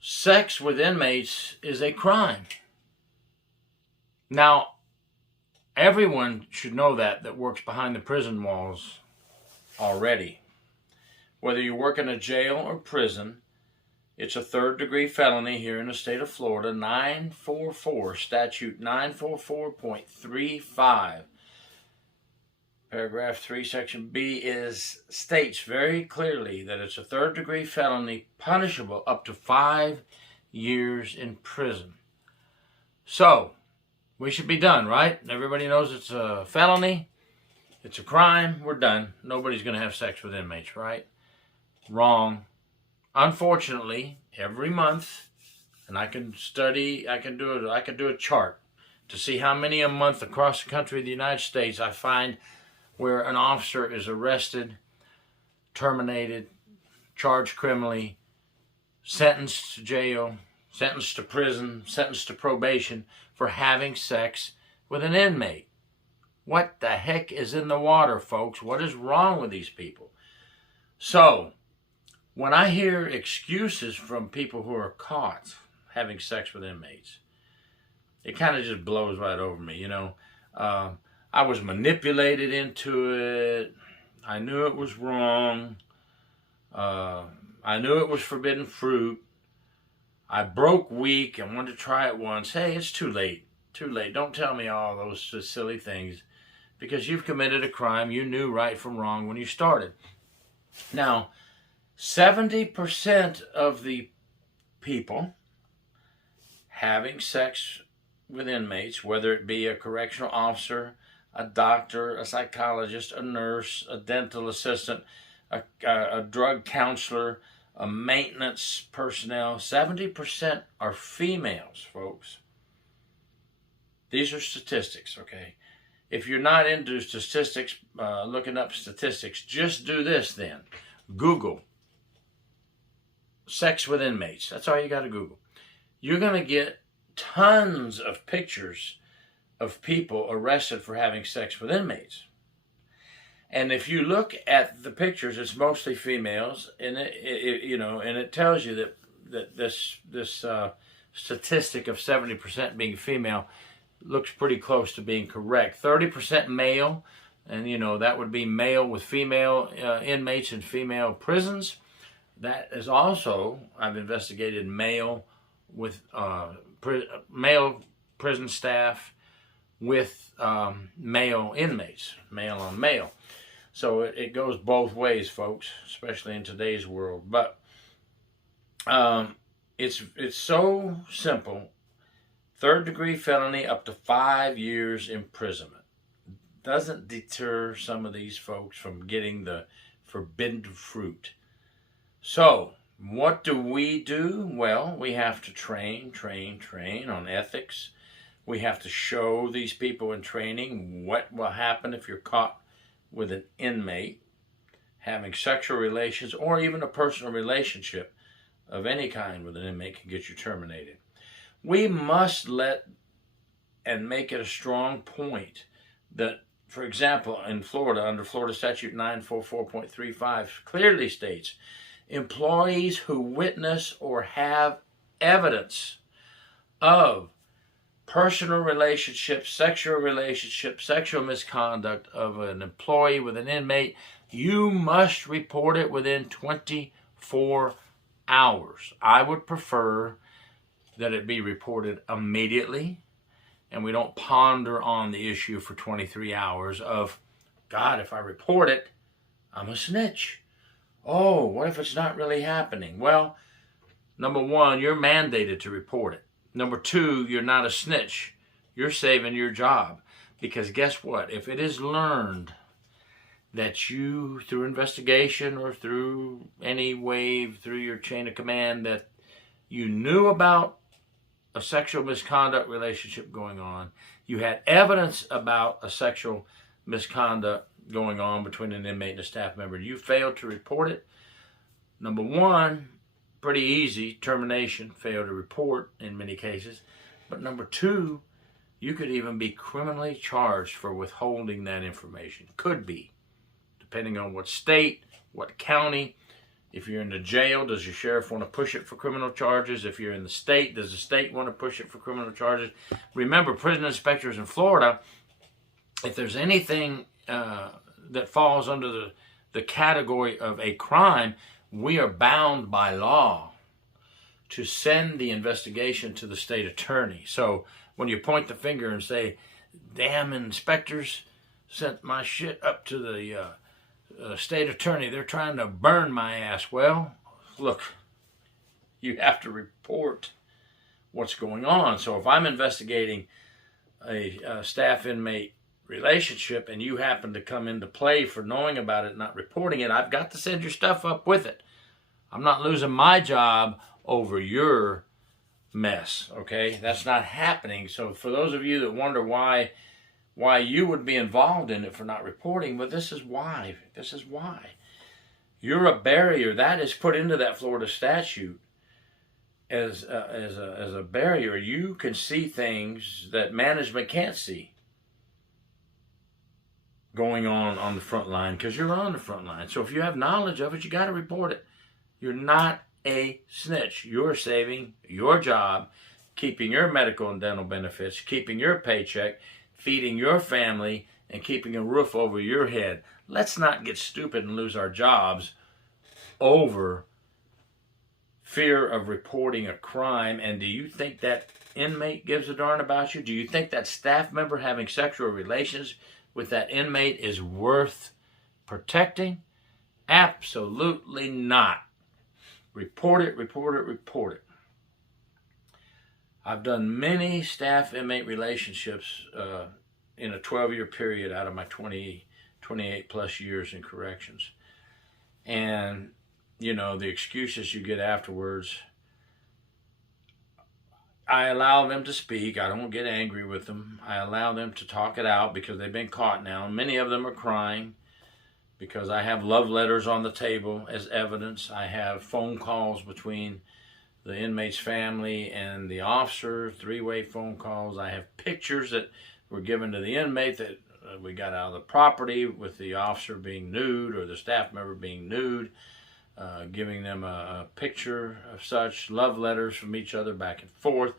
sex with inmates is a crime. Now, everyone should know that works behind the prison walls already. Whether you work in a jail or prison, it's a third-degree felony here in the state of Florida, 944, statute 944.35. Paragraph 3, section B states very clearly that it's a third-degree felony punishable up to 5 years in prison. So, we should be done, right? Everybody knows it's a felony. It's a crime. We're done. Nobody's going to have sex with inmates, right? Wrong. Unfortunately, every month, and I can do a chart to see how many a month across the country of the United States I find where an officer is arrested, terminated, charged criminally, sentenced to jail, sentenced to prison, sentenced to probation for having sex with an inmate. What the heck is in the water, folks? What is wrong with these people? So, when I hear excuses from people who are caught having sex with inmates, it kind of just blows right over me, I was manipulated into it. I knew it was wrong. I knew it was forbidden fruit. I broke weak and wanted to try it once. Hey, it's too late. Too late. Don't tell me all those silly things because you've committed a crime. You knew right from wrong when you started. Now, 70% of the people having sex with inmates, whether it be a correctional officer, a doctor, a psychologist, a nurse, a dental assistant, a drug counselor, a maintenance personnel, 70% are females, folks. These are statistics, okay? If you're not into statistics, looking up statistics, just do this then. Google sex with inmates. That's all you got to Google. You're going to get tons of pictures of people arrested for having sex with inmates. And if you look at the pictures, it's mostly females, and it tells you that this statistic of 70% being female looks pretty close to being correct. 30% male, and that would be male with female inmates in female prisons. That is also, I've investigated male with male prison staff with male inmates, male on male. So it goes both ways, folks, especially in today's world. But it's so simple. Third-degree felony up to 5 years imprisonment. Doesn't deter some of these folks from getting the forbidden fruit. So, what do? Well, we have to train on ethics. We have to show these people in training what will happen if you're caught with an inmate having sexual relations or even a personal relationship of any kind with an inmate can get you terminated. We must let and make it a strong point that, for example, in Florida, under Florida Statute 944.35, clearly states, employees who witness or have evidence of personal relationships, sexual misconduct of an employee with an inmate, you must report it within 24 hours. I would prefer that it be reported immediately, and we don't ponder on the issue for 23 hours of, God, if I report it, I'm a snitch. Oh, what if it's not really happening? Well, number one, you're mandated to report it. Number two, you're not a snitch. You're saving your job. Because guess what? If it is learned that you, through investigation or through any wave, through your chain of command, that you knew about a sexual misconduct relationship going on, you had evidence about a sexual misconduct going on between an inmate and a staff member, you failed to report it, number one, pretty easy, termination, fail to report in many cases. But number two, you could even be criminally charged for withholding that information. Could be, depending on what state, what county, If you're in the jail, does your sheriff want to push it for criminal charges? If you're in the state, does the state want to push it for criminal charges? Remember, prison inspectors in Florida, if there's anything that falls under the category of a crime, we are bound by law to send the investigation to the state attorney. So when you point the finger and say, damn inspectors sent my shit up to the state attorney, they're trying to burn my ass. Well, look, you have to report what's going on. So if I'm investigating a staff inmate relationship and you happen to come into play for knowing about it, not reporting it, I've got to send your stuff up with it. I'm not losing my job over your mess, okay? That's not happening. So for those of you that wonder why you would be involved in it for not reporting, well, this is why. This is why. You're a barrier. That is put into that Florida statute as a barrier. You can see things that management can't see going on the front line because you're on the front line. So if you have knowledge of it, you got to report it. You're not a snitch. You're saving your job, keeping your medical and dental benefits, keeping your paycheck, feeding your family, and keeping a roof over your head. Let's not get stupid and lose our jobs over fear of reporting a crime. And do you think that inmate gives a darn about you? Do you think that staff member having sexual relations with that inmate is worth protecting? Absolutely not. Report it, report it, report it. I've done many staff-inmate relationships in a 12-year period out of my 28 plus years in corrections. And, you know, the excuses you get afterwards, I allow them to speak. I don't get angry with them. I allow them to talk it out because they've been caught now. Many of them are crying because I have love letters on the table as evidence. I have phone calls between the inmate's family and the officer, three-way phone calls. I have pictures that were given to the inmate that we got out of the property with the officer being nude or the staff member being nude, giving them a picture of such, love letters from each other back and forth.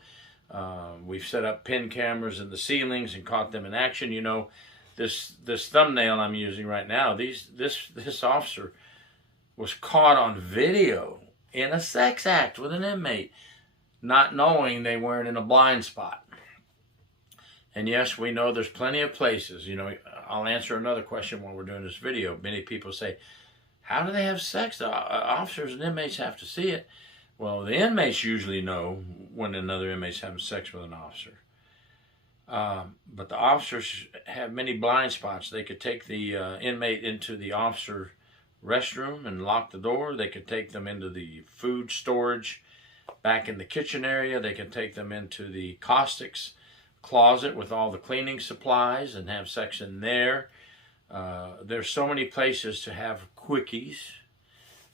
We've set up pin cameras in the ceilings and caught them in action. You know, this thumbnail I'm using right now, this officer was caught on video in a sex act with an inmate, not knowing they weren't in a blind spot. And yes, we know there's plenty of places. You know, I'll answer another question while we're doing this video. Many people say, how do they have sex? The officers and inmates have to see it. Well, the inmates usually know when another inmate's having sex with an officer. But the officers have many blind spots. They could take the inmate into the officer restroom and lock the door. They could take them into the food storage back in the kitchen area. They could take them into the caustics closet with all the cleaning supplies and have sex in there. There's so many places to have quickies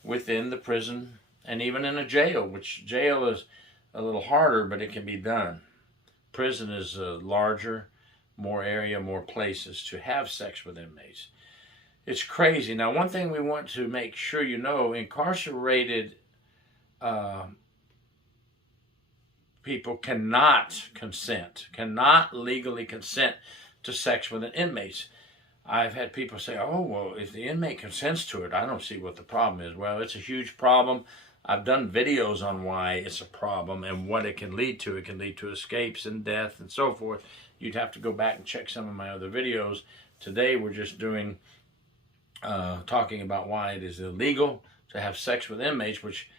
within the prison and even in a jail, which jail is a little harder, but it can be done. Prison is larger, more area, more places to have sex with inmates. It's crazy. Now, one thing we want to make sure you know, incarcerated people cannot legally consent to sex with an inmate. I've had people say, oh, well, if the inmate consents to it, I don't see what the problem is. Well, it's a huge problem. I've done videos on why it's a problem and what it can lead to. It can lead to escapes and death and so forth. You'd have to go back and check some of my other videos. Today, we're just doing talking about why it is illegal to have sex with inmates, which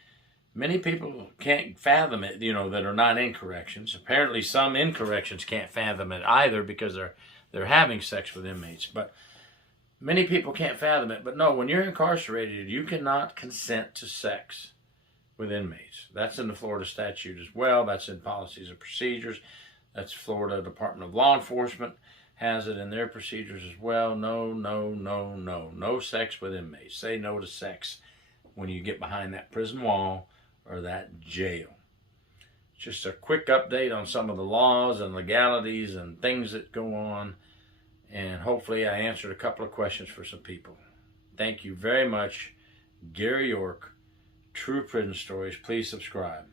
many people can't fathom it, you know, that are not in corrections. Apparently some in corrections can't fathom it either because they're having sex with inmates. But many people can't fathom it. But no, when you're incarcerated, you cannot consent to sex with inmates. That's in the Florida statute as well. That's in policies and procedures. That's Florida Department of Law Enforcement has it in their procedures as well. No, no, no, no. No sex with inmates. Say no to sex when you get behind that prison wall or that jail. Just a quick update on some of the laws and legalities and things that go on. And hopefully I answered a couple of questions for some people. Thank you very much. Gary York, True Prison Stories. Please subscribe.